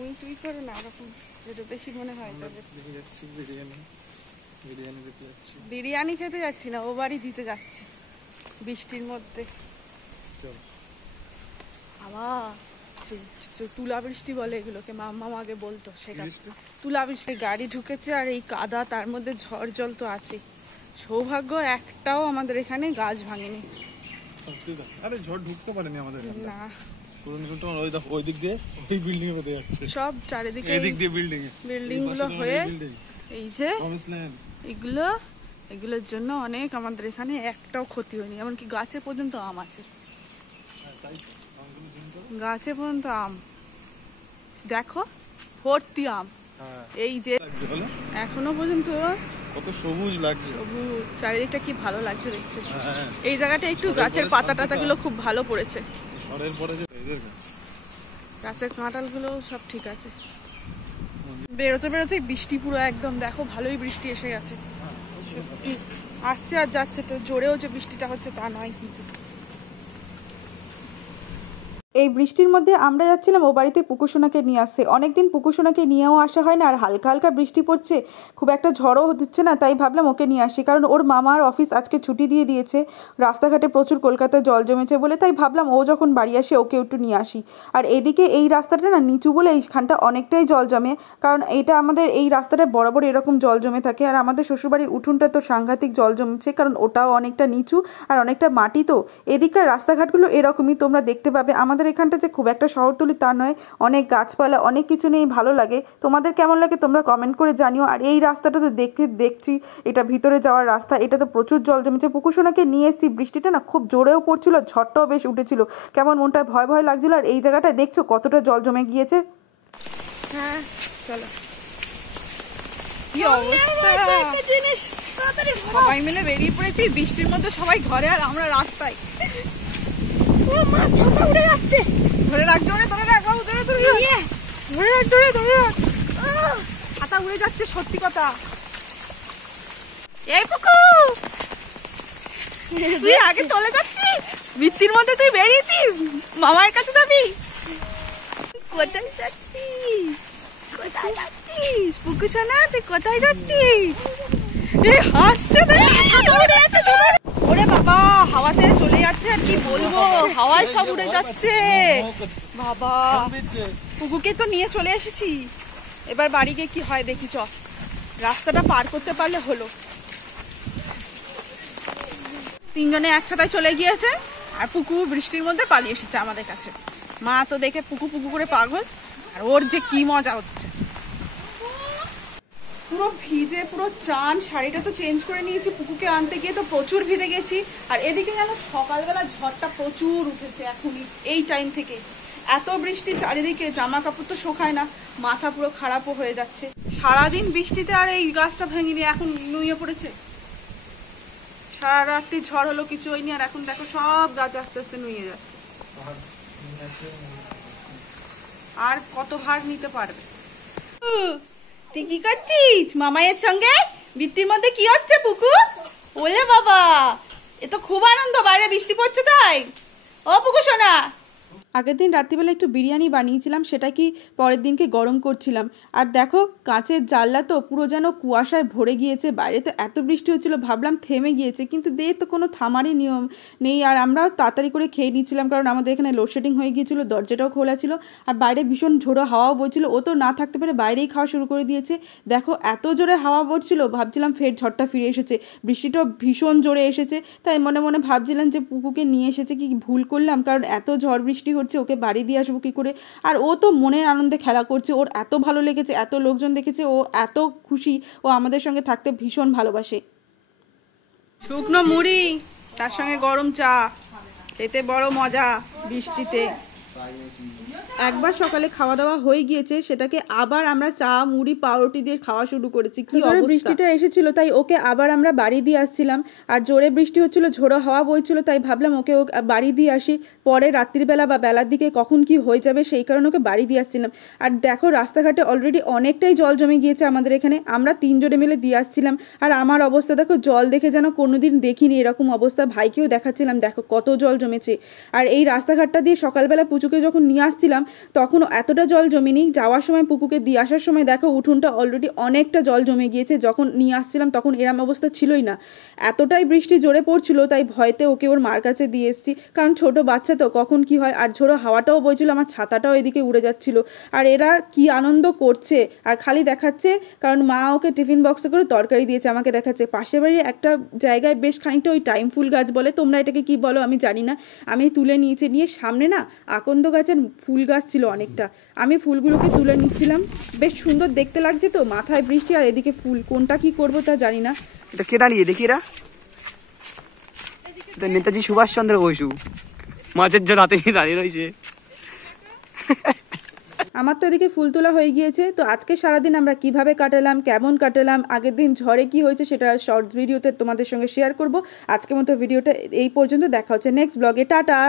তুই তুই করে না ওরকম যেটা বেশি মনে হয় তবে বিরিয়ানি খেতে যাচ্ছি না, ও বাড়ি দিতে যাচ্ছি বৃষ্টির মধ্যে। আবার তুলা বৃষ্টি বলে এগুলোকে, মাম্মা আগে বলতো, সেখানে তুলা বৃষ্টি। গাড়ি ঢুকেছে আর এই কাদা, তার মধ্যে ঝড় জল তো আছে। সৌভাগ্য একটাও আমাদের এখানে গাছ ভাঙেনি। আরে ঝড় ঢুকতে পারেনি আমাদের না, ওই দিক দিয়ে ওই বিল্ডিং এ বেঁধে যাচ্ছে সব চারিদিকে এই দিক দিয়ে বিল্ডিং গুলো হয়ে এই যে এগুলোর জন্য অনেক আমাদের এখানে একটাও ক্ষতি হয়নি। এমনকি গাছে পর্যন্ত আম আছে, গাছে পর্যন্ত আম দেখো, ভর্তি আম। এই যে এখনো পর্যন্ত কত সবুজ লাগছে, সবুজ চারিদিকটা কি ভালো লাগছে দেখতে। এই জায়গাটা একটু গাছের পাতা টাতা গুলো খুব ভালো পড়েছে, গাছের কাঁঠাল গুলো সব ঠিক আছে। বেরোতে বেরোতে বৃষ্টি পুরো একদম, দেখো ভালোই বৃষ্টি এসে গেছে। সত্যি আসছে আর যাচ্ছে, তো জোরেও যে বৃষ্টিটা হচ্ছে তা নয় কিন্তু। এই বৃষ্টির মধ্যে আমরা যাচ্ছিলাম ও বাড়িতে পুকুসোনাকে নিয়ে আসতে। অনেকদিন পুকুসোনাকে নিয়েও আসা হয় না, আর হালকা হালকা বৃষ্টি পড়ছে, খুব একটা ঝড়ও হচ্ছে না, তাই ভাবলাম ওকে নিয়ে আসি। কারণ ওর মামার অফিস আজকে ছুটি দিয়ে দিয়েছে, রাস্তাঘাটে প্রচুর কলকাতায় জল জমেছে বলে, তাই ভাবলাম ও যখন বাড়ি আসে ওকে একটু নিয়ে আসি। আর এদিকে এই রাস্তাটা না নিচু বলে এইখানটা অনেকটাই জল জমে, কারণ এটা আমাদের এই রাস্তাটা বরাবর এরকম জল জমে থাকে। আর আমাদের শ্বশুরবাড়ির উঠোনটা তো সাংঘাতিক জল জমছে, কারণ ওটাও অনেকটা নিচু আর অনেকটা মাটি, তো এদিককার রাস্তাঘাটগুলো এরকমই তোমরা দেখতে পাবে। আমাদের এখানটা যে খুব একটা শহরতলি তা নয়, অনেক গাছপালা অনেক কিছু নেই, ভালো লাগে। তোমাদের কেমন লাগে তোমরা কমেন্ট করে জানিও। আর এই রাস্তাটা তো দেখছি এটা ভিতরে যাওয়ার রাস্তা, এটা তো প্রচুর জল জমেছে। পুকুসোনাকে নিয়ে এসেছি, বৃষ্টিটা না খুব জোরেও পড়ছিল, ঝড়টাও বেশ উঠেছিল, কেমন মনটা ভয় ভয় লাগছিল। আর এই জায়গাটায় দেখছো কতটা জল জমে গিয়েছে। হ্যাঁ চলো, কি অবস্থা, সবাই মিলে বেরিয়ে পড়েছি বৃষ্টির মধ্যে, সবাই ঘরে আর আমরা রাস্তায়। ছাতা উড়ে যাচ্ছে, ধরে রাখ, ধরে রাখ বাবু, ধরে রাখ, ছাতা উড়ে যাচ্ছে, সত্যি কথা। এই পুকু, তুই আগে চলে যাচ্ছিস, বৃষ্টির মধ্যে তুই বেরিয়েছিস, মামার কাছে যাবি? কোথায় যাচ্ছিস, কোথায় যাচ্ছিস পুকু সোনা, তুই কোথায় যাচ্ছিস? এই হাসছে, ছাতা উড়ে যাচ্ছে। ওরে বাবা, হাওয়াতে চলে যাচ্ছে, আর কি বলবো, হাওয়ায় সব উড়ে যাচ্ছে। বাবা, পুকুকে তো নিয়ে চলে এসেছি, এবার বাড়ি গিয়ে কি হয় দেখি। চ, রাস্তাটা পার করতে পারলে হলো। তিনজনে একসাথে চলে গিয়েছে, আর পুকু বৃষ্টির মধ্যে পালিয়ে এসেছে আমাদের কাছে। মা তো দেখে পুকু পুকু করে পাগল, আর ওর যে কি মজা হচ্ছে। পুরো ভিজে, পুরো চান, শাড়িটা তো চেঞ্জ করে নিয়েছি, পুকুকে আনতে গিয়ে তো প্রচুর ভিজে গেছি। আর এদিকে যেন সকালবেলা ঝড়টা প্রচুর উঠেছে, এখনই এই টাইম থেকে এত বৃষ্টি চারিদিকে, জামা কাপড় তো শোকায় না, মাথা পুরো খারাপও হয়ে যাচ্ছে। সারাদিন বৃষ্টিতে আর এই গাছটা ভেঙেনি, এখন নুয়ে পড়েছে। সারা রাত্রি ঝড় হলো, কিছু হয়নি, আর এখন দেখো সব গাছ আস্তে আস্তে নুয়ে যাচ্ছে। আর কত ভার নিতে পারবে। তুই কি করছিস মামাইয়ের সঙ্গে? বৃষ্টির মধ্যে কি হচ্ছে পুকু? ওলে বাবা, এ তো খুব আনন্দ, বাইরে বৃষ্টি পড়ছে তাই। ও পুকু সোনা, আগের দিন রাত্রিবেলা একটু বিরিয়ানি বানিয়েছিলাম, সেটা কি পরের দিনকে গরম করছিলাম। আর দেখো কাঁচের জানলা তো পুরো যেন কুয়াশায় ভরে গিয়েছে, বাইরে তো এত বৃষ্টি হচ্ছিলো, ভাবলাম থেমে গিয়েছে, কিন্তু তো কোনো থামারই নিয়ম নেই। আর আমরাও তাড়াতাড়ি করে খেয়ে নিচ্ছিলাম, কারণ আমাদের এখানে লোডশেডিং হয়ে গিয়েছিলো, দরজাটাও খোলা ছিল, আর বাইরে ভীষণ ঝোড়ো হাওয়াও বইছিল। ও তো না থাকতে পারে বাইরেই খাওয়া শুরু করে দিয়েছে। দেখো এত জোরে হাওয়া বইছিল, ভাবছিলাম ফের ঝড়টা ফিরে এসেছে, বৃষ্টিটাও ভীষণ জোরে এসেছে। তাই মনে মনে ভাবছিলাম যে পুকুকে নিয়ে এসেছে কি ভুল করলাম, কারণ এত ঝড় বৃষ্টি হচ্ছে, ওকে বাড়ি দিয়ে আসবো কী করে। আর ও তো মনের আনন্দে খেলা করছে, ওর এত ভালো লেগেছে, এত লোকজন দেখেছে, ও এত খুশি, ও আমাদের সঙ্গে থাকতে ভীষণ ভালোবাসে। শুকনো মুড়ি তার সঙ্গে গরম চা, খেতে বড় মজা বৃষ্টিতে। একবার সকালে খাওয়া দাওয়া হয়ে গিয়েছে, সেটাকে আবার আমরা চা মুড়ি পাউরুটি দিয়ে খাওয়া শুরু করেছি। কি জোরে বৃষ্টিটা এসেছিল, তাই ওকে আবার আমরা বাড়ি দিয়ে আসছিলাম। আর জোরে বৃষ্টি হচ্ছিল, ঝোড়ো হাওয়া বইছিল, তাই ভাবলাম ওকে বাড়ি দিয়ে আসি, পরে রাত্রিবেলা বা বেলার দিকে কখন কি হয়ে যাবে সেই কারণে ওকে বাড়ি দিয়ে আসছিলাম। আর দেখো রাস্তাঘাটে অলরেডি অনেকটাই জল জমে গিয়েছে আমাদের এখানে, আমরা 3 জনে মিলে দিয়ে আসছিলাম। আর আমার অবস্থা দেখো, জল দেখে যেন কোনোদিন দেখিনি এরকম অবস্থা। ভাইকেও দেখাচ্ছিলাম দেখো কত জল জমেছে। আর এই রাস্তাঘাটটা দিয়ে সকালবেলা পুচুকে যখন নিয়ে আসছিলাম তখন এতটা জল জমেনি, যাওয়ার সময় পুকুকে দিয়ে আসার সময় দেখো উঠোনটা অলরেডি অনেকটা জল জমে গিয়েছে। যখন নিয়ে আসছিলাম তখন এরম অবস্থা ছিলই না, এতটাই বৃষ্টি জোরে পড়ছিল, তাই ভয়তে ওকে ওর মার কাছে দিয়ে এসেছি, কারণ ছোট বাচ্চা তো কখন কি হয়। আর ঝোড়ো হাওয়াটাও বইছিল, আমার ছাতাটাও এদিকে উড়ে যাচ্ছিল। আর এরা কি আনন্দ করছে আর খালি দেখাচ্ছে, কারণ মা ওকে টিফিন বক্সে করে তরকারি দিয়েছে, আমাকে দেখাচ্ছে। পাশের বাড়ি একটা জায়গায় বেশ খানিকটা ওই টাইম ফুল গাছ বলে, তোমরা এটাকে কি বলো আমি জানি না, আমি তুলে নিয়েছি, নিয়ে সামনে না আকন্দ গাছের ফুল গাছ ছিল অনেকটা, আমি ফুলগুলোকে তুলে নিচ্ছিলাম। বেশ সুন্দর দেখতে লাগছে তো, মাথায় বৃষ্টি আর এদিকে ফুল, কোনটা কি করব তা জানি না। এটা কে দাঁড়িয়ে দেখি, এরা নেতাজি সুভাষচন্দ্র বসু মাছের জন্য হাতে নিয়ে দাঁড়িয়ে রয়েছে। আমার তো এদিকে ফুল তোলা হয়ে গিয়েছে। তো আজকে সারাদিন আমরা কিভাবে কাটালাম, কেমন কাটালাম, আগের দিন ঝড়ে কি হয়েছে সেটা শর্ট ভিডিওতে তোমাদের সঙ্গে শেয়ার করব। আজকের মতো ভিডিওটা এই পর্যন্ত, দেখা হচ্ছে নেক্সট ব্লগে, টাটা।